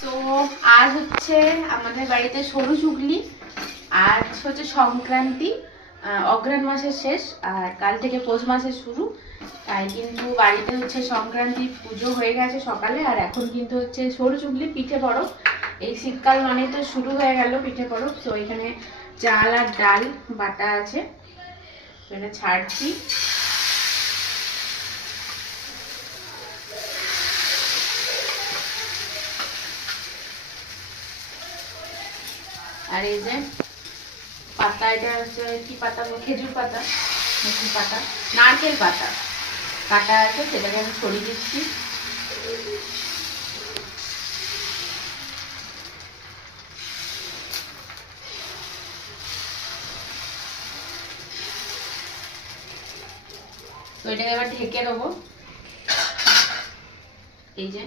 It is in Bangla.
তো আজ হচ্ছে আমাদের বাড়িতে সরু চুগলি, আজ হচ্ছে সংক্রান্তি, অগ্রহায়ণ মাসের শেষ আর কাল থেকে পৌষ মাসের শুরু। তাই কিন্তু বাড়িতে হচ্ছে সংক্রান্তি পুজো হয়ে গেছে সকালে, আর এখন কিন্তু হচ্ছে সরু চুগলি পিঠে পরব। এই শীতকাল মানে তো শুরু হয়ে গেল পিঠে পরব। তো এখানে চাল আর ডাল বাটা আছে, এটা ছাড়ছি। আর এই যে পাতা, এটা হচ্ছে কি পাতা, খেজুর পাতা, মেথি পাতা, নারকেল পাতা কাটা আছে, সেটাকে আমি ছড়িয়ে দিচ্ছি। তো এটাকে এবার ঢেকে দেবো। এই যে